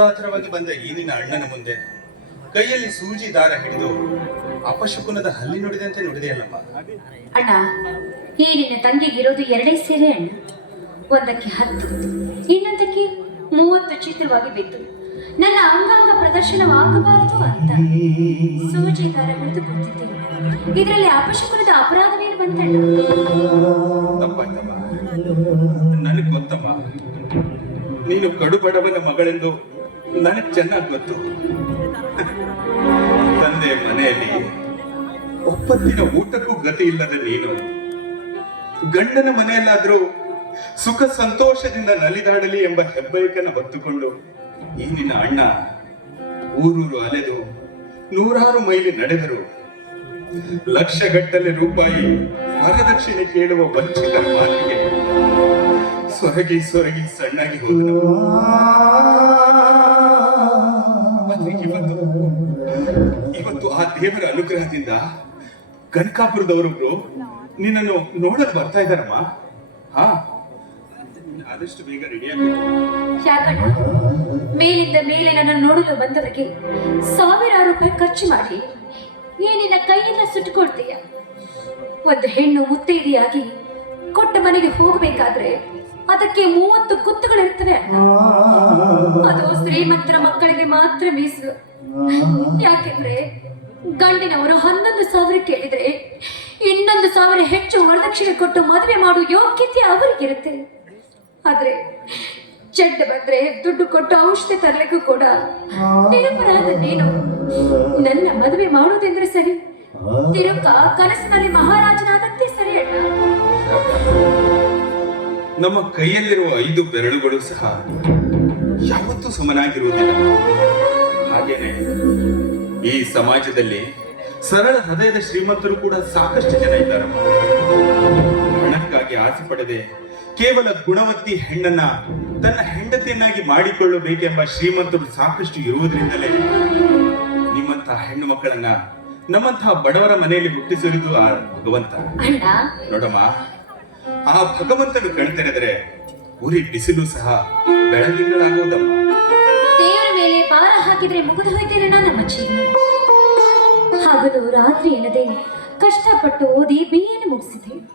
ಆತುರಾತುರವಾಗಿ ಬಂದ ಈನಿನ ಅಣ್ಣನ ಮುಂದೆ ಕೈಯಲ್ಲಿ ಸೂಜಿ ದಾರ ಹಿಡಿದು ಅಪಶಕುನದ ಹಲ್ಲಿ ನುಡಿದಂತೆ ನುಡಿದೆಯಲ್ಲಪ್ಪ ಅಣ್ಣ ಈ ನಿನ್ನ ತಂಗಿಗಿರೋದು ಎರಡೇ ಸೀರೆ ಅಣ್ಣ. ಒಂದಕ್ಕೆ ಹತ್ತು ಇನ್ನೊಂದಕ್ಕೆ ಮೂವತ್ತು ಚಿತ್ರವಾಗಿ ಬಿತ್ತು. ನನ್ನ ಅಂಗಾಂಗ ಪ್ರದರ್ಶನವಾಗಬಾರದು ಅಂತ ಸೂಜಿ ದಾರ ಹಿಡಿದು ಕೂತಿದ್ದೀನಿ. ಇದರಲ್ಲಿ ಅಪಶಕುನದ ಅಪರಾಧವೇನು ಬಂತಣ್ಣ? ತಪ್ಪಾಯ್ತಮ್ಮ ನನಗೆ ಗೊತ್ತಮ್ಮ ನೀನು ಕಡುಬಡವನ ಮಗಳೆಂದು ನನಗೆ ಚೆನ್ನಾಗಿ ಗೊತ್ತು. ತಂದೆ ಮನೆಯಲ್ಲಿ ಒಪ್ಪತ್ತಿನ ಊಟಕ್ಕೂ ಗತಿ ಇಲ್ಲದ ನೀನು. ಗಂಡನ ಮನೆಯಲ್ಲಾದ್ರೂ ಸುಖ ಸಂತೋಷದಿಂದ ನಲಿದಾಡಲಿ ಎಂಬ ಹೆಬ್ಬಯಕನ ಹೊತ್ತುಕೊಂಡು ಈ ನಿನ್ನ ಅಣ್ಣ ಊರೂರು ಅಲೆದು ನೂರಾರು ಮೈಲಿ ನಡೆದರು. ಲಕ್ಷಗಟ್ಟಲೆ ರೂಪಾಯಿ ವರದಕ್ಷಿಣೆ ಕೇಳುವ ವಂಚಿತರ ಮಾತಿಗೆ ಸೊರಗಿ ಸೊರಗಿ ಸಣ್ಣಾಗಿ ಹೋದನು. ದೇವರ ಅನುಗ್ರಹದಿಂದ ಕನಕಾಪುರದವರೊಬ್ರು ನಿನ್ನನ್ನು ನೋಡಲು ಬರ್ತಾ ಇದ್ದಾರಮ್ಮ. ಹಾ. ಆದಷ್ಟು ಬೇಗ ರೆಡಿ ಮೇಲಿಂದ ಮೇಲೆ ನನ್ನ ನೋಡಲು ಬಂದವರಿಗೆ ಸಾವಿರಾರು ರೂಪಾಯಿ ಖರ್ಚು ಮಾಡಿ ಏನಿನ ಕೈಯಿಂದ ಸುಟ್ಟುಕೊಳ್ತೀಯ ಒಂದು ಹೆಣ್ಣು ಮುತ್ತೈದೆಯಾಗಿ ಕೊಟ್ಟ ಮನೆಗೆ ಹೋಗಬೇಕಾದ್ರೆ ಅದಕ್ಕೆ ಮೂವತ್ತು ಕುತ್ತುಗಳಿರ್ತವೆ ಅದು ಶ್ರೀಮಂತರ ಮಕ್ಕಳಿಗೆ ಮಾತ್ರ ಮೀಸಲು. ಯಾಕೆಂದ್ರೆ ಗಂಡಿನವರು ಹನ್ನೊಂದು ಸಾವಿರ ಕೇಳಿದರೆ ಇನ್ನೊಂದು ಸಾವಿರ ಹೆಚ್ಚು ವರದಕ್ಷಿಣೆ ಕೊಟ್ಟು ಮದುವೆ ಮಾಡುವ ಯೋಗ್ಯತೆ ಅವರಿಗಿರುತ್ತೆ. ಆದ್ರೆ ಚೆಡ್ಡ ಬಂದ್ರೆ ದುಡ್ಡು ಕೊಟ್ಟು ಔಷಧಿ ತರಲಿಕ್ಕೂ ಕೂಡ ನಿರಪರಾಧ ನೀನು. ನನ್ನ ಮದುವೆ ಮಾಡುವುದೆಂದ್ರೆ ಸರಿ. ತಿರುಕ ಕನಸಿನಲ್ಲಿ ಮಹಾರಾಜನಾದಂತೆ ಸರಿ ಅಣ್ಣ. ನಮ್ಮ ಕೈಯಲ್ಲಿರುವ ಐದು ಬೆರಳುಗಳು ಸಹ ಯಾವತ್ತೂ ಸುಮನಾಗಿರುವುದಿಲ್ಲ. ಹಾಗೇನೆ ಈ ಸಮಾಜದಲ್ಲಿ ಸರಳ ಹೃದಯದ ಶ್ರೀಮಂತರು ಕೂಡ ಸಾಕಷ್ಟು ಜನ ಇದ್ದಾರಮ್ಮ. ಹಣಕ್ಕಾಗಿ ಆಸೆ ಪಡದೆ ಕೇವಲ ಗುಣವತ್ತಿ ಹೆಣ್ಣನ್ನ ತನ್ನ ಹೆಂಡತಿಯನ್ನಾಗಿ ಮಾಡಿಕೊಳ್ಳಬೇಕೆಂಬ ಶ್ರೀಮಂತರು ಸಾಕಷ್ಟು ಇರುವುದರಿಂದಲೇ ನಿಮ್ಮಂತಹ ಹೆಣ್ಣು ಮಕ್ಕಳನ್ನ ನಮ್ಮಂತಹ ಬಡವರ ಮನೆಯಲ್ಲಿ ಹುಟ್ಟಿಸಿರುವುದು ಆ ಭಗವಂತ. ನೋಡಮ್ಮ ಆ ಭಗವಂತನು ಕಣ್ತೆರೆದರೆ ಉರಿ ಬಿಸಿಲು ಸಹ ಬೆಳಗಿಗಳಾಗುವುದಮ್ಮ ಮೇಲೆ ಹಾಕಿದ್ರೆ ಮುಗಿದು ಹೋಯ್ತೇನೆ ನಮ್ಮ ಜೀವನ ಹಗಲು ರಾತ್ರಿ ಎನ್ನದೆ ಕಷ್ಟಪಟ್ಟು ಓದಿ ಬಿಎನ ಮುಗಿಸಿದೆ.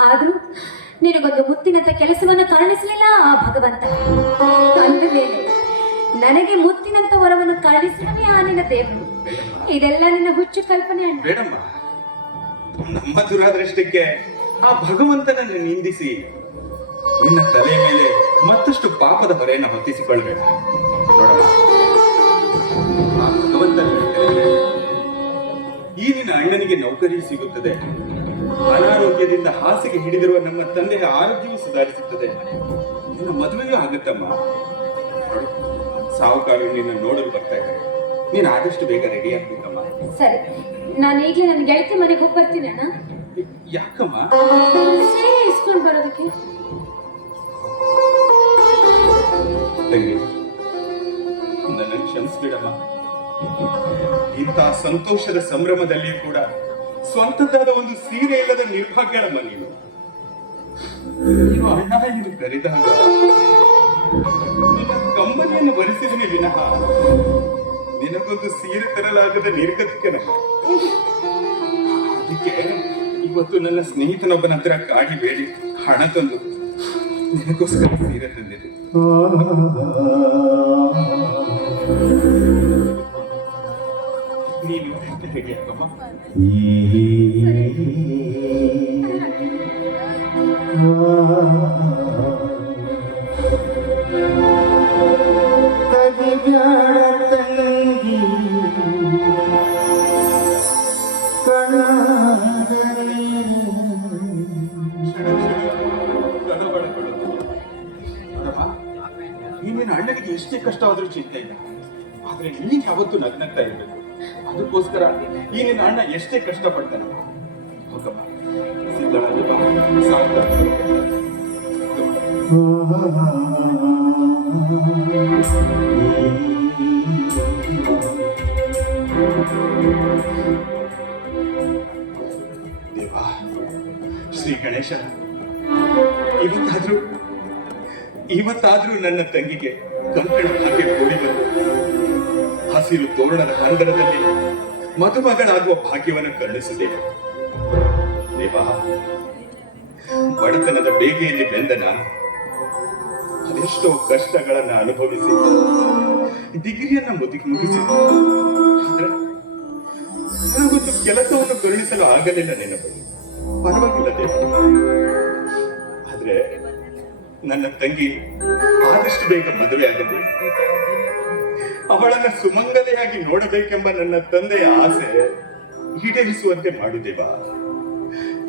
ಆದ್ರೂ ನಿನಗೊಂದು ಮುತ್ತಿನಂತ ಕೆಲಸವನ್ನು ಕಾಣಿಸಲಿಲ್ಲ ಆ ಭಗವಂತ. ಅಂದ ನನಗೆ ಮುತ್ತಿನಂತ ವರವನ್ನು ಕರುಣಿಸಿದನೇ ಆ ನಿನ್ನ ದೇವರು. ಇದೆಲ್ಲ ನಿನ್ನ ಹುಚ್ಚು ಕಲ್ಪನೆ ಬೇಡಮ್ಮ. ನಮ್ಮ ದುರಾದೃಷ್ಟಕ್ಕೆ ಆ ಭಗವಂತನನ್ನು ನಿಂದಿಸಿ ನಿನ್ನ ತಲೆಯ ಮೇಲೆ ಮತ್ತಷ್ಟು ಪಾಪದ ಹೊರೆಯನ್ನು ಆ ಭಗವಂತನ ಈ ದಿನ ಅಣ್ಣನಿಗೆ ನೌಕರಿ ಸಿಗುತ್ತದೆ. ಅನಾರೋಗ್ಯದಿಂದ ಹಾಸಿಗೆ ಹಿಡಿದಿರುವ ನಮ್ಮ ತಂದೆಯ ಆರೋಗ್ಯವೂ ಸುಧಾರಿಸುತ್ತದೆ. ನಿನ್ನ ಮದುವೆಯೂ ಆಗುತ್ತಮ್ಮ. ಸಾವುಕಾರು ನಿನ್ನ ನೋಡಲು ಬರ್ತಾ ಇದ್ದಾರೆ. ನೀನ್ ಆದಷ್ಟು ಬೇಗ ರೆಡಿ ಆಗ್ಬೇಕಮ್ಮ. ಸರಿ ನಾನು ಈಗಲೇ ನನ್ನ ಗೆಳತಿ ಮನೆಗೆ ಹೋಗಿ ಬರ್ತೀನಿ ಅಣ್ಣ. ಯಾಕಮ್ಮ? ಸೀರೆ ಇಸ್ಕೊಂಡು ಬರೋದಕ್ಕೆ. ತಂಗಿ ನನ್ನ ಕ್ಷಮಿಸ್ಬಿಡಮ್ಮ. ಇಂಥ ಸಂತೋಷದ ಸಂಭ್ರಮದಲ್ಲಿ ಕೂಡ ಸ್ವಂತದ್ದಾದ ಒಂದು ಸೀರೆ ಇಲ್ಲದ ನಿರ್ಭಾಗ್ಯಳ ನೀನು. ನೀನು ಅಣ್ಣ ಎಂದು ಕರೆದಾಗ, ನಿನ್ನ ಕಂಬನಿಯನ್ನು ಭರಿಸಿದನೆ ವಿನಃ ನಿನಗೊಂದು ಸೀರೆ ತರಲಾಗದ ನಿರ್ಗತಿಕೆ ಅದಕ್ಕೆ ಇವತ್ತು ನನ್ನ ಸ್ನೇಹಿತನೊಬ್ಬನ ಹತ್ರ ಕಾಡಿ ಬೇಡಿ, ಹಣ ತಂದು ನಿನಗೋಸ್ಕರ ಸೀರೆ ತಂದಿದೆ. ನಿನ್ನ ಅಣ್ಣನಿಗೆ ಎಷ್ಟೇ ಕಷ್ಟ ಆದ್ರೂ ಚಿಂತೆ ಇಲ್ಲ. ಆದ್ರೆ ನೀನ್ ಯಾವತ್ತು ನಗ್ನಗ್ತಾ ಇರ್ಬೇಕು. ಅದಕ್ಕೋಸ್ಕರ ಈ ನಿನ್ನ ಅಣ್ಣ ಎಷ್ಟೇ ಕಷ್ಟಪಡ್ತಾನೆ. ದೇವಾ, ಶ್ರೀ ಗಣೇಶ, ಇವತ್ತಾದ್ರೂ ಇವತ್ತಾದ್ರೂ ನನ್ನ ತಂಗಿಗೆ ಕಂಕಣ ಹಾಗೆ ಹಸಿರು ತೋರಣದ ಹಂದರದಲ್ಲಿ ಮದುಮಗಳಾಗುವ ಭಾಗ್ಯವನ್ನು ಕರುಣಿಸಿದ್ದೇವೆ ದೇವಾ, ಬಡತನದ ಬೇಗೆಯಲ್ಲಿ ಬೆಂದ ಅದೆಷ್ಟೋ ಕಷ್ಟಗಳನ್ನ ಅನುಭವಿಸಿ, ಡಿಗ್ರಿಯನ್ನ ಮುದುಕಿ ಮುಗಿಸಿದೆ ನನಗೊಂದು ಕೆಲಸವನ್ನು ಕರುಣಿಸಲು ಆಗಲಿಲ್ಲ ಬಳಿ ಪರವಾಗಿಲ್ಲ ಆದ್ರೆ ನನ್ನ ತಂಗಿ ಆದಷ್ಟು ಬೇಗ ಮದುವೆ ಆಗಬೇಕು ಅವಳನ್ನ ಸುಮಂಗಲೆಯಾಗಿ ನೋಡಬೇಕೆಂಬ ನನ್ನ ತಂದೆಯ ಆಸೆ ಈಡೇರಿಸುವಂತೆ ಮಾಡುದೇವ?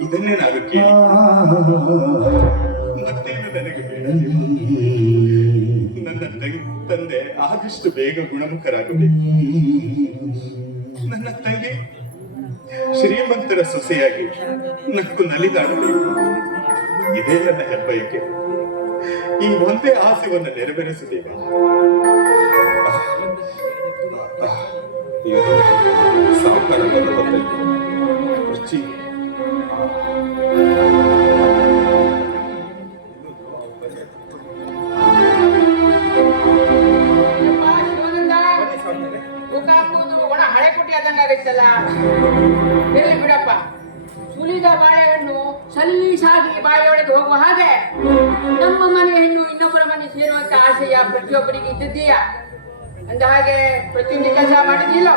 ಇದನ್ನೇ ನಾನು ಕೇಳಿ. ನನಗೆ ಬೇಡ. ನನ್ನ ತಂದೆ ಆದಷ್ಟು ಬೇಗ ಗುಣಮುಖರಾಗಬೇಕು. ನನ್ನ ತಂಗಿ ಶ್ರೀಮಂತರ ಸೊಸೆಯಾಗಿ ನಕ್ಕು ನಲಿದಾಡಬೇಕು. ಇದೇ ನನ್ನ ಹೆಬ್ಬಯಕೆ. ಈ ಒಂದೇ ಆಸೆಯನ್ನು ನೆರವೇರಿಸುದೇವ ಸಾವುಕಾರ ಹಳೆ ಕುಟ್ಟಿ ಆದಂಗ ಆಗೈತಲ್ಲ ಇರ್ಲಿ ಬಿಡಪ್ಪ. ಸುಲಿದ ಬಾಳೆಹಣ್ಣು ಸಲೀಸಾಗಿ ಬಾಯಿಯೊಳಗೆ ಹೋಗುವ ಹಾಗೆ ನಮ್ಮ ಮನೆ ಹೆಣ್ಣು ಇನ್ನೊಬ್ಬರ ಮನೆ ಸೇರುವಂತ ಆಸೆಯ ಪ್ರತಿಯೊಬ್ಬರಿಗೆ ಇದ್ದದ್ದೀಯ ಅಂದ ಹಾಗೆ ಪ್ರತಿಯೊಂದು ಕೆಲಸ ಮಾಡಿದಿಲ್ಲ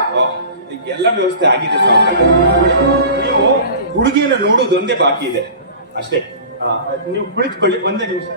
ಎಲ್ಲ ವ್ಯವಸ್ಥೆ ಆಗಿದೆ ನೀವು ಹುಡುಗಿಯನ್ನು ನೋಡುವುದೊಂದೇ ಬಾಕಿ ಇದೆ. ಅಷ್ಟೇ. ನೀವು ಕುಳಿತುಕೊಳ್ಳಿ ಒಂದೇ ನಿಮಿಷ.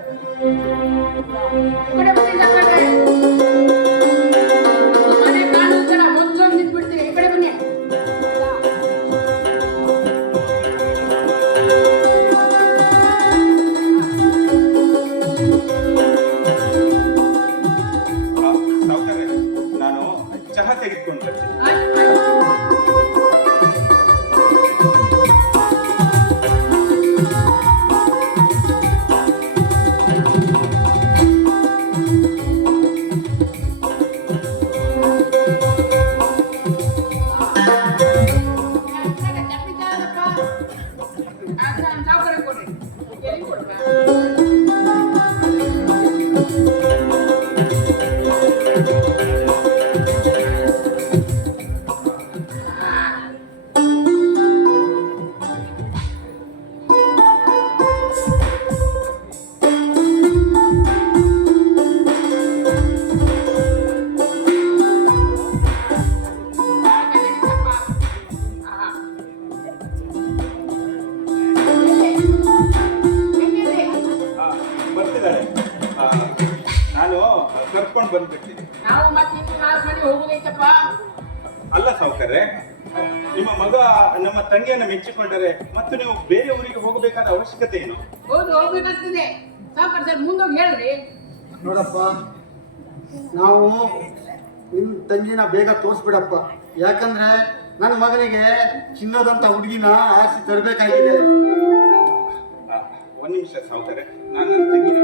ಮೆಚ್ಚಿಕೊಂಡರೆ ಮತ್ತು ನೀವು ಬೇರೆ ಊರಿಗೆ ಹೋಗಬೇಕಾದ ಅವಶ್ಯಕತೆ ಏನು? ಹೌದು ಹೋಗ್ಬೇಕಂತದೆ. ಸರ್ ಮುಂದೋಗಿ ಹೇಳ್ರಿ. ನೋಡಪ್ಪ ನಾವು ನಿಮ್ಮ ತಂಗಿನ ಬೇಗ ತೋರಿಸ್ಬಿಡಪ್ಪ. ಯಾಕಂದ್ರೆ ನನ್ನ ಮಗನಿಗೆ ಚಿನ್ನದಂತ ಹುಡುಗಿನ ಆಸೆ ತರಬೇಕಾಗಿದೆ. ಆ, ಒಂದ್ ನಿಮಿಷ ಸಾವುಕಾರೆ ನಾನು ನನ್ನ ತಂಗಿನ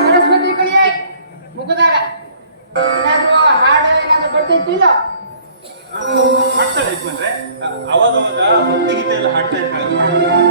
ಸರಸ್ವತಿ ಕಳಿಯೇ ಮುಖದಾಗ ಏನಾದ್ರು ಹಾಡು ಏನಾದ್ರು ಬರ್ತೈತಿ ಇಲ್ಲ ಹಾಡ್ತಾಳೆ ಅವಾಗ ಭಕ್ತಿಗೀತೆ ಎಲ್ಲ ಹಾಡ್ತಾ ಇರ್ತಾಳೆ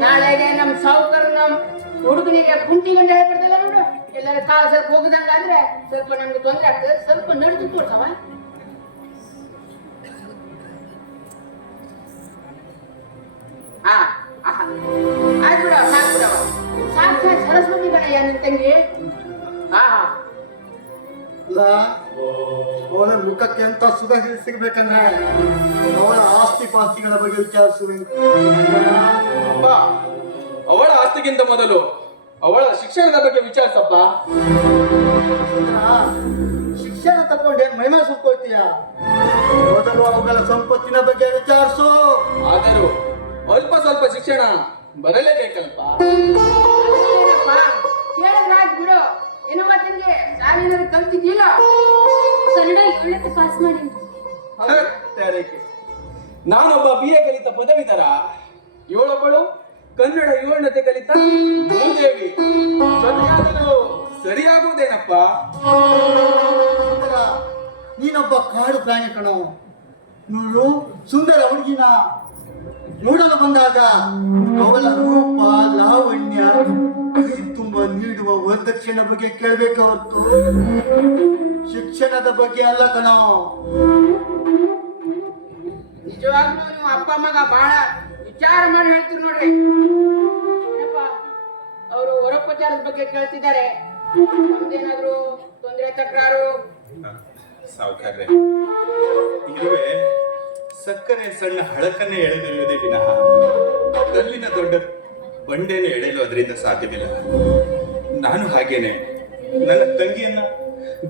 ನಾಳೆಗೆ ನಮ್ ಸಾವುಕಾರ ನಮ್ ಹುಡುಗನಿಗೆ ಕುಂಟಿ ಗಂಟೆ ಹೇಳ್ಬಿಡ್ತಲ್ಲ ನೋಡು. ಎಲ್ಲರ ಕಾಲ ಸ್ವಲ್ಪ ಹೋಗದಂಗ ಅಂದ್ರೆ ಸ್ವಲ್ಪ ನಮ್ಗೆ ತೊಂದರೆ ಆಗ್ತದೆ. ಸ್ವಲ್ಪ ನಡೆದು ತೋರ್ಸವ ಹಾ ಆಹಾ. ಆಯ್ತು ಬಿಡವ ಸಾಕು ಬಿಡವ ಸಾಕ್ಷಾತ್ ಸರಸ್ವತಿ ಗಣಯ್ಯ ನಿನ್ ತಂಗಿ. ಹಾ ಹಾ ಅಲ್ಲ ಅವಳ ಮುಖಕ್ಕೆ ಎಂತ ಸುಖ ಸಿಗ್ಬೇಕಂದ್ರೆ ಅವಳ ಆಸ್ತಿ ಪಾಸ್ತಿಗಳ ಬಗ್ಗೆ ವಿಚಾರಿಸಬೇಕು ಅಪ್ಪ ಅವಳ ಆಸ್ತಿಗಿಂತ ಮೊದಲು ಅವಳ ಶಿಕ್ಷಣದ ಬಗ್ಗೆ ವಿಚಾರಿಸಪ್ಪ. ಶಿಕ್ಷಣ? ತಗೊಂಡು ಏನ್ ಮಹಿಮೆ ಸುತ್ತೋಯ್ತೀಯ ಮೊದಲು ಅವುಗಳ ಸಂಪತ್ತಿನ ಬಗ್ಗೆ ವಿಚಾರಿಸು. ಆದರೂ ಅಲ್ಪ ಸ್ವಲ್ಪ ಶಿಕ್ಷಣ ಬರಲೇಬೇಕಲ್ಪ ಕೇಳಿದ್ರಾಯ್ತು ಬಿಡು. ಏನು ಕಲ್ತಿದ್ಯಲ್ಲ ಕನ್ನಡ ಏಳಕ್ಕೆ ಪಾಸ್ ಮಾಡಿ. ಹ, ತಯಾರಿಕೆ. ನಾನೊಬ್ಬ ಬಿ ಎ ಕಲಿತ ಪದವೀಧರ ಇವಳೊಬ್ಬಳು ಕನ್ನಡ ಏಳನತೆ ಕಲಿತ ಭೂದೇವಿ. ಜೊತೆಯಾದರೂ ಸರಿಯಾಗುವುದೇನಪ್ಪ? ನೀನೊಬ್ಬ ಕಾಡು ಪ್ರಾಣಿ ಕಣೋ. ನೋಡು ಸುಂದರ ಹುಡುಗಿನ. ನೋಡಲು ಬಂದಾಗ ಅವಳ ರೂಪ ಲಾವಣ್ಯ ಕೈ ತುಂಬ ನೀಡುವ ವರದಕ್ಷಿಣ ಬಗ್ಗೆ ಕೇಳಬೇಕು ಹೊರತು. ಶಿಕ್ಷಣದ ಬಗ್ಗೆ ಅಲ್ಲ ಕಣೋ. ನಿಜವಾಗ್ಲೂ ನೀವು ಅಪ್ಪ ಮಗ ಬಹಳ ವಿಚಾರ ಮಾಡಿ ಹೇಳ್ತೀರಿ ನೋಡ್ರಿ. ಅವರು ವರೋಪಚಾರದ ಬಗ್ಗೆ ಕೇಳ್ತಿದ್ದಾರೆ. ತೊಂದರೆ ತಕರಾರು ಸಾವುಕಾರ್ರೆ. ಇರುವೆ ಸಕ್ಕರೆ ಸಣ್ಣ ಹಳಕನ್ನೇ ಎಳೆದೊಯ್ಯುವುದೇ ವಿನಃ ಕಲ್ಲಿನ ದೊಡ್ಡ ಬಂಡೆಯನ್ನು ಎಳೆಯಲು ಅದರಿಂದ ಸಾಧ್ಯವಿಲ್ಲ. ನಾನು ಹಾಗೇನೆ. ನನ್ನ ತಂಗಿಯನ್ನ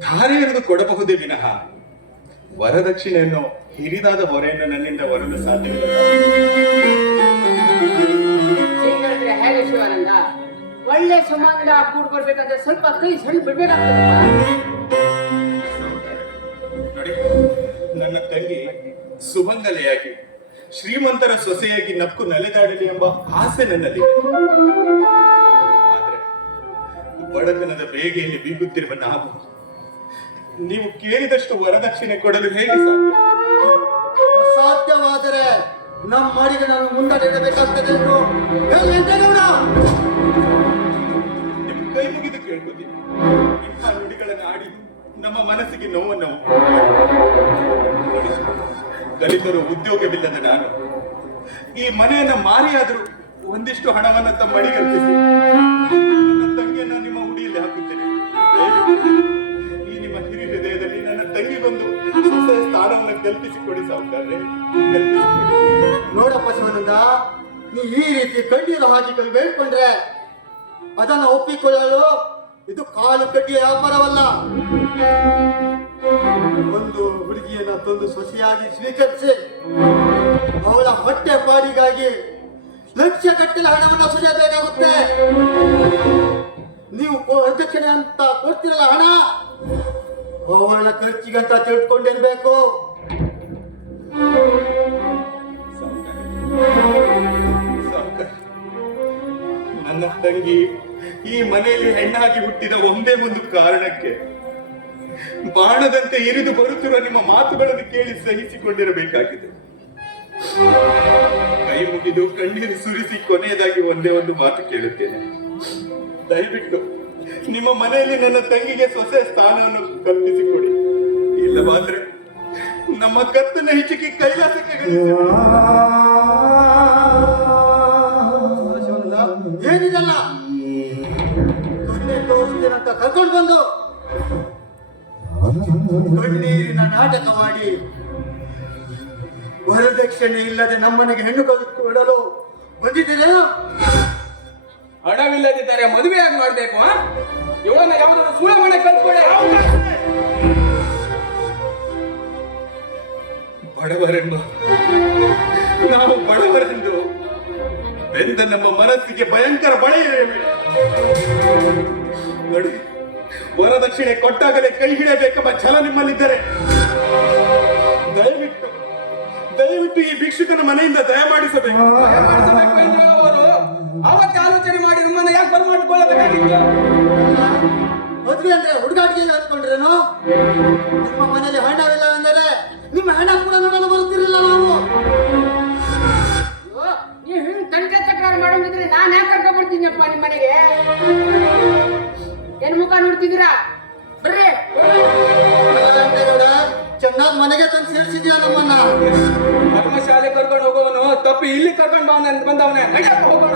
ಧಾರೆ ಎಳೆದು ಕೊಡಬಹುದೇ ವಿನಃ? ವರದಕ್ಷಿಣೆಯನ್ನು ಹಿರಿದಾದ ಹೊರೆಯನ್ನು ನನ್ನಿಂದ ಹೊರಲು ಸಾಧ್ಯವಿಲ್ಲ. ಹೀಗಾದ್ರೆ ಹೇಗೆ ಶಿವಾನಂದ? ಒಳ್ಳೆ ಬರ್ಬೇಕಂದ್ರೆ ಸ್ವಲ್ಪ ಕೈ ಸಣ್ಣ ಬಿಡ್ಬೇಕಾಗ್ತದೆ ನೋಡಿ ನನ್ನ ತಂಗಿ ಸುಮಂಗಲೆಯಾಗಿ ಶ್ರೀಮಂತರ ಸೊಸೆಯಾಗಿ ನಕ್ಕು ನಲೆದಾಡಲಿ ಎಂಬ ಆಸೆ ನನ್ನಲ್ಲಿ. ಆದ್ರೆ ಬಡತನದ ಬೇಗೆಯಲ್ಲಿ ಬೀಗುತ್ತಿರುವ ನಾವು ನೀವು ಕೇಳಿದಷ್ಟು ವರದಕ್ಷಿಣೆ ಕೊಡಲು ಹೇಗೆ ಸಾಧ್ಯ? ಸಾಧ್ಯವಾದರೆ ನಮ್ಮ ಮಾಡಿಗೆ ನಾನು ಮುಂದಡಿಡಬೇಕಾಗ್ತದೆ ಎಂದು. ನಿಮ್ ಕೈ ಮುಗಿದು ಕೇಳ್ಕೊತೀನಿ. ಇಂಥ ನುಡಿಗಳನ್ನು ಆಡಿ ನಮ್ಮ ಮನಸ್ಸಿಗೆ ನೋವನ್ನು ದಲಿತರು ಉದ್ಯೋಗವಿಲ್ಲದ ನಾನು. ಈ ಮನೆಯನ್ನ ಮಾರಿಯಾದರೂ ಒಂದಿಷ್ಟು ಹಣವನ್ನ ತಮ್ಮ ಮಡಿಗಲ್ಪಿಸಿ ನನ್ನ ತಂಗಿಯನ್ನ ನಿಮ್ಮ ಹುಡಿಯಲ್ಲಿ ಹಾಕುತ್ತೇನೆ. ಈ ನಿಮ್ಮ ಹಿರಿ ಹೃದಯದಲ್ಲಿ ನನ್ನ ತಂಗಿ ಬಂದು ಸ್ಥಾನವನ್ನು ಕಲ್ಪಿಸಿಕೊಡಿ ಸಾವುಕಾರ್ರೆ. ನೋಡಪ್ಪ ಶಿವನಂದ, ನೀ ಈ ರೀತಿ ಕಣ್ಣೀರು ಹಾಕಿ ಕೈ ಬೇಡ್ಕೊಂಡ್ರೆ ಅದನ್ನ ಒಪ್ಪಿಕೊಳ್ಳಲು ಇದು ಕಾಲು ಕಡ್ಡಿಯ ವ್ಯಾಪಾರವಲ್ಲ. ಒಂದು ಹುಡುಗಿಯನ್ನ ತಂದು ಸೊಸೆಯಾಗಿ ಸ್ವೀಕರಿಸಿ ಅವಳ ಹೊಟ್ಟೆ ಪಾಡಿಗಾಗಿ ಲಕ್ಷ ಕಟ್ಟಿನ ಹಣವನ್ನು ಸುರಿಯಬೇಕಾಗುತ್ತೆ ನೀವು ವರದಕ್ಷಿಣೆ ಅಂತ ಕೊಡ್ತಿರಲ್ಲ ಹಣ ಅವಳ ಖರ್ಚಿಗಂತ ತಿಳ್ಕೊಂಡಿರ್ಬೇಕು. ನನ್ನ ತಂಗಿ, ಈ ಮನೆಯಲ್ಲಿ ಹೆಣ್ಣಾಗಿ ಹುಟ್ಟಿದ ಒಂದೇ ಒಂದು ಕಾರಣಕ್ಕೆ ಬಾಣದಂತೆ ಇರಿದು ಬರುತ್ತಿರುವ ನಿಮ್ಮ ಮಾತುಗಳನ್ನು ಕೇಳಿ ಸಹಿಸಿಕೊಂಡಿರಬೇಕಾಗಿದೆ. ಕೈ ಮುಗಿದು ಕಣ್ಣೀರು ಸುರಿಸಿ ಕೊನೆಯದಾಗಿ ಒಂದೇ ಒಂದು ಮಾತು ಕೇಳುತ್ತೇನೆ. ದಯವಿಟ್ಟು ನಿಮ್ಮ ಮನೆಯಲ್ಲಿ ನನ್ನ ತಂಗಿಗೆ ಸೊಸೆ ಸ್ಥಾನವನ್ನು ಕಲ್ಪಿಸಿಕೊಡಿ. ಇಲ್ಲವಾದ್ರೆ ನಮ್ಮ ಕತ್ತನ ಹೆಚ್ಚಿಗೆ ಕೈಲಾಸಕ್ಕೆ ಏನಿದೆಲ್ಲ? ಕರ್ಕೊಂಡು ಬಂದು. ಕಣ್ಣೀರಿನ ನಾಟಕ ಮಾಡಿ ವರದಕ್ಷಿಣೆ ಇಲ್ಲದೆ ನಮ್ಮನೆಗೆ ಹೆಣ್ಣು ಕೊಡಲು ಬಂದಿದ್ದೀರ? ಹಣವಿಲ್ಲದಿದ್ದರೆ ಮದುವೆಯಾಗಿ ಮಾಡಬೇಕು ಇವಳನ್ನ ಯಾವ್ದಾದ್ರು ಸೂಳೆ ಮನೆ ಕಲ್ತ್ಕೊಳ್ಳಿ ಬಡವರೆಂಬ ನಾವು ಬಡವರೆಂದು ಬೆಂದ ನಮ್ಮ ಮನಸ್ಸಿಗೆ ಭಯಂಕರ ಬಳೆಯ ನೋಡಿ ವರದಕ್ಷಿಣೆ ಕೊಟ್ಟಾಗಲೇ ಕೈ ಹಿಡಬೇಕೆಂಬ ಛಲ ನಿಮ್ಮಲ್ಲಿದ್ದರೆ ದಯವಿಟ್ಟು ದಯವಿಟ್ಟು ಈ ಭಿಕ್ಷುಕನ ಮನೆಯಿಂದ ದಯ ಮಾಡಿಸಬೇಕು. ಎಂದು ಹೇಳುವವರು ಅವತ್ತೆ ಆಲೋಚನೆ ಮಾಡಿ ನಮ್ಮನ್ನ ಯಾಕೆ ಬರ್ಮಾಡ್ಕೊಳ್ಳಬೇಕಾಗಿತ್ತು ಮದುವೆ ಅಂದ್ರೆ ಹುಡುಗಾಟಿಗೆ ಅಂದ್ಕೊಂಡ್ರೇನು ನಿಮ್ಮ ಮನೆಯಲ್ಲಿ ಹಣವಿಲ್ಲ ಅಂದರೆ ನಿಮ್ಮ ಹಣ ಕೂಡ ನೋಡಲು ಬರುತ್ತಿರಲಿಲ್ಲ ನಾವು. ನೀವು ಹಿಂಗ್ ತಂಟೆ ತಕರಾರು ಮಾಡೋದಿದ್ರೆ ನಾನು ಯಾಕೆ ಕರ್ಕೊಂಡ್ ಅಪ್ಪ ನಿಮ್ಮ ಮನೆಗೆ ಏನ್ ಮುಖ ನೋಡ್ತಿದ್ದೀರಾ? ಬರ್ರಿ. ಚೆನ್ನಾಗ್ ಮನೆಗೆ ತಂದು ಸೇರಿಸಿದ್ಯಾ ನಮ್ಮನ್ನ? ಧರ್ಮಶಾಲೆ ಕರ್ಕೊಂಡು ಹೋಗೋವನು ತಪ್ಪಿ ಇಲ್ಲಿ ಕರ್ಕೊಂಡು ಬಾ ಬಂದವನೇ. ಹೋಗೋಣ.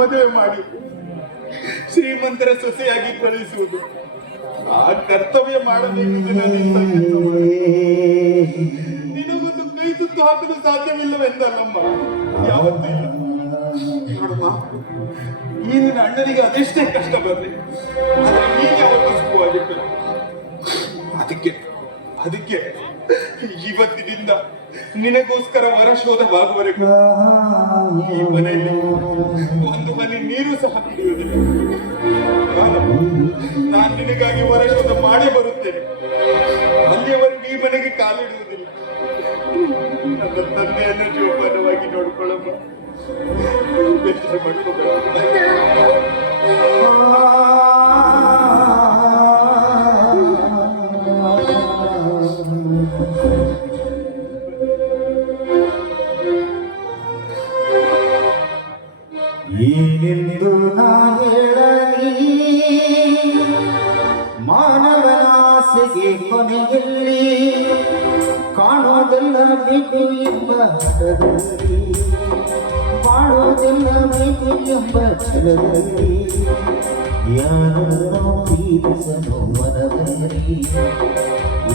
ಮದುವೆ ಮಾಡಿ ಶ್ರೀಮಂತರ ಸೊಸೆಯಾಗಿ ಕಳುಹಿಸುವುದು ಆ ಕರ್ತವ್ಯ ಮಾಡಬೇಕೆಂದು ನಿನಗೊಂದು ಕೈ ತುತ್ತು ಹಾಕಲು ಸಾಧ್ಯವಿಲ್ಲವೆಂದಲ್ಲಮ್ಮ. ಯಾವತ್ತೂ ಇಲ್ಲ. ಈ ನಿನ್ನ ಅಣ್ಣನಿಗೆ ಅದೆಷ್ಟೇ ಕಷ್ಟ ಬರಲಿ ಅದಕ್ಕೆ ಅದಕ್ಕೆ ಇವತ್ತಿನಿಂದ ನಿನಗೋಸ್ಕರ ವರಶೋಧವಾಗುವವರೆಗೂ ಈ ಮನೆಯಲ್ಲಿ ಒಂದು ಮನೆ ನೀರು ಸಹ ಕುಡಿಯುವುದಿಲ್ಲ. ನಾನು ನಾನ್ ನಿನಗಾಗಿ ವರಶೋಧ ಮಾಡೇ ಬರುತ್ತೇನೆ. ಅಲ್ಲಿಯವರೆಗೂ ಈ ಮನೆಗೆ ಕಾಲಿಡುವುದಿಲ್ಲ. ನನ್ನ ತಂದೆಯನ್ನು ಜೋಪಾನವಾಗಿ ನೋಡ್ಕೊಳ್ಳಮ್ಮ.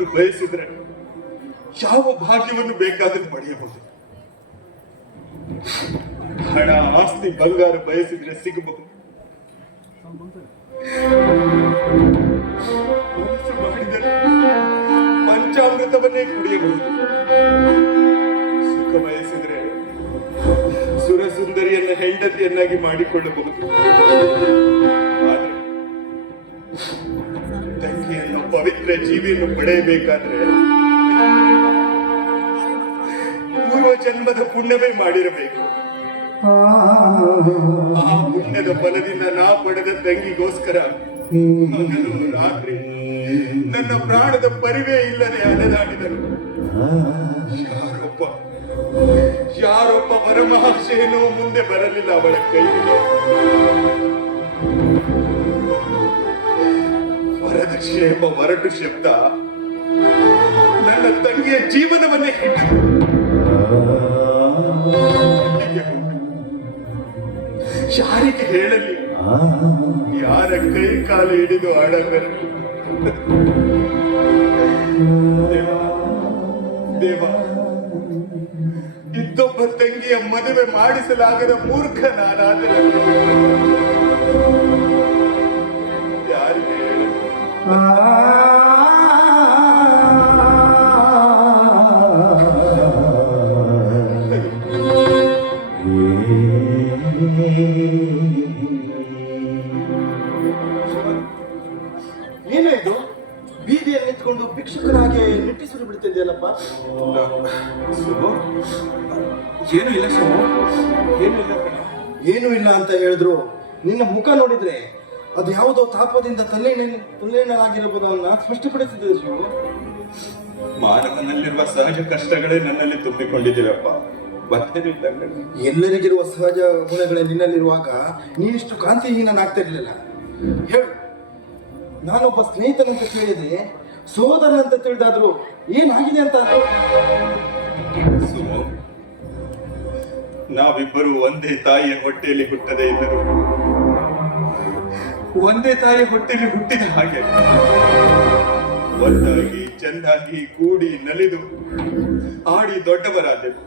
ಮಾನವನು ಬಯಸಿದ್ರೆ ಯಾವ ಭಾಗ್ಯವನ್ನು ಬೇಕಾದರೂ ಪಡೆಯಬಹುದು. ಹಣ, ಆಸ್ತಿ, ಬಂಗಾರ ಬಯಸಿದ್ರೆ ಸಿಗಬಹುದು. ಪಂಚಾಮೃತವನ್ನೇ ಕುಡಿಯಬಹುದು. ಸುಖ ಬಯಸಿದ್ರೆ ಸುರಸುಂದರಿಯನ್ನ ಹೆಂಡತಿಯನ್ನಾಗಿ ಮಾಡಿಕೊಳ್ಳಬಹುದು. ಪವಿತ್ರ ಜೀವಿಯನ್ನು ಪಡೆಯಬೇಕಾದ್ರೆ ಪೂರ್ವ ಜನ್ಮದ ಪುಣ್ಯವೇ ಮಾಡಿರಬೇಕು. ಆ. ಪುಣ್ಯದ ಫಲದಿಂದ ನಾ ಪಡೆದ ತಂಗಿಗೋಸ್ಕರ ಮಗನು ರಾತ್ರಿ ನನ್ನ ಪ್ರಾಣದ ಪರಿವೇ ಇಲ್ಲದೆ ಅಲೆದಾಡಿದರು ಯಾರೊಬ್ಬ ಯಾರೊಬ್ಬ ಪರಮಹರ್ಷೆಯನ್ನು ಮುಂದೆ ಬರಲಿಲ್ಲ ಅವಳ ಕೈಗೆ. ವರದಕ್ಷಿಣೆ ಎಂಬ ಒರಟು ಶಬ್ದ. ನನ್ನ ತಂಗಿಯ ಜೀವನವನ್ನೇ ಯಾರಿಗೆ ಹೇಳಲಿ? ಯಾರ ಕೈ ಕಾಲು ಹಿಡಿದು ಆಡಬೇಕು ದೇವ ದೇವ, ಇದ್ದೊಬ್ಬ ತಂಗಿಯ ಮದುವೆ ಮಾಡಿಸಲಾಗದ ಮೂರ್ಖ ನಾನಾದರೆ. ಏನು ಇದು? ಬೀದಿಯಲ್ಲಿ ನಿಂತ್ಕೊಂಡು ಭಿಕ್ಷುಕನಾಗಿ ನಿಟ್ಟಿಸಿರು ಬಿಡ್ತಿದ್ಯಲ್ಲಪ್ಪ ಏನು ಇಲ್ಲ ಏನು ಇಲ್ಲ ಏನೂ ಇಲ್ಲ ಅಂತ ಹೇಳಿದ್ರು. ನಿನ್ನ ಮುಖ ನೋಡಿದ್ರೆ ಅದು ಯಾವುದೋ ತಾಪದಿಂದ ತಲ್ಲೇಣ ತಲ್ಲೇಣರಾಗಿರಬಹುದನ್ನ ಸ್ಪಷ್ಟಪಡಿಸಿದೆ ಶಿವು ಮಾನವನಲ್ಲಿರುವ ಸಹಜ ಕಷ್ಟಗಳೇ ನನ್ನಲ್ಲಿ ತುಂಬಿಕೊಂಡಿದ್ದೀರಪ್ಪ. ಎಲ್ಲರಿಗಿರುವ ಸಹಜ ಗುಣಗಳೇ ನಿನ್ನಲ್ಲಿರುವಾಗ ನೀನಿಷ್ಟು ಕಾಂತಿಹೀನನಾಗ್ತಿರ್ಲಿಲ್ಲ. ಹೇಳು. ನಾನೊಬ್ಬ ಸ್ನೇಹಿತನಂತ ಕೇಳಿದೆ. ಸೋದರನಂತ ತಿಳಿದಾದ್ರು ಏನಾಗಿದೆ ಅಂತ? ನಾವಿಬ್ಬರು ಒಂದೇ ತಾಯಿಯ ಹೊಟ್ಟೆಯಲ್ಲಿ ಹುಟ್ಟದೇ ಇದ್ದರು. ಒಂದೇ ತಾಯಿ ಹೊಟ್ಟೆಯಲ್ಲಿ ಹುಟ್ಟಿದ ಹಾಗೆ. ಒಂದಾಗಿ ಚೆಂದಾಗಿ ಕೂಡಿ ನಲಿದು ಆಡಿ ದೊಡ್ಡವರಾದೆವು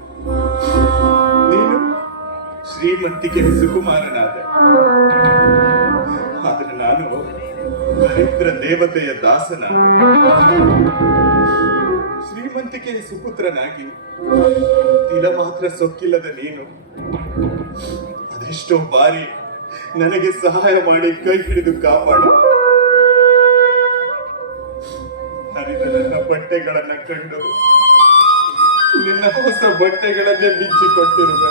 ನೀನು ಶ್ರೀಮಂತಿಗೆ ಸುಕುಮಾರನಾದೆ. ಆದ್ರೆ ನಾನು ದರಿದ್ರ ದೇವತೆಯ ದಾಸನ ಶ್ರೀಮಂತಿಕೆಯ ಸುಪುತ್ರನಾಗಿ ತಿಲ ಮಾತ್ರ ಸೊಕ್ಕಿಲ್ಲದ ನೀನು. ಅದೆಷ್ಟೋ ಬಾರಿ ನನಗೆ ಸಹಾಯ ಮಾಡಿ ಕೈ ಹಿಡಿದು ಕಾಪಾಡು. ಹರಿದ ನನ್ನ ಬಟ್ಟೆಗಳನ್ನ ಕಂಡು ನಿನ್ನ ಹೊಸ ಬಟ್ಟೆಗಳನ್ನೇ ಬಿಚ್ಚಿಕೊಟ್ಟಿರುವೆ.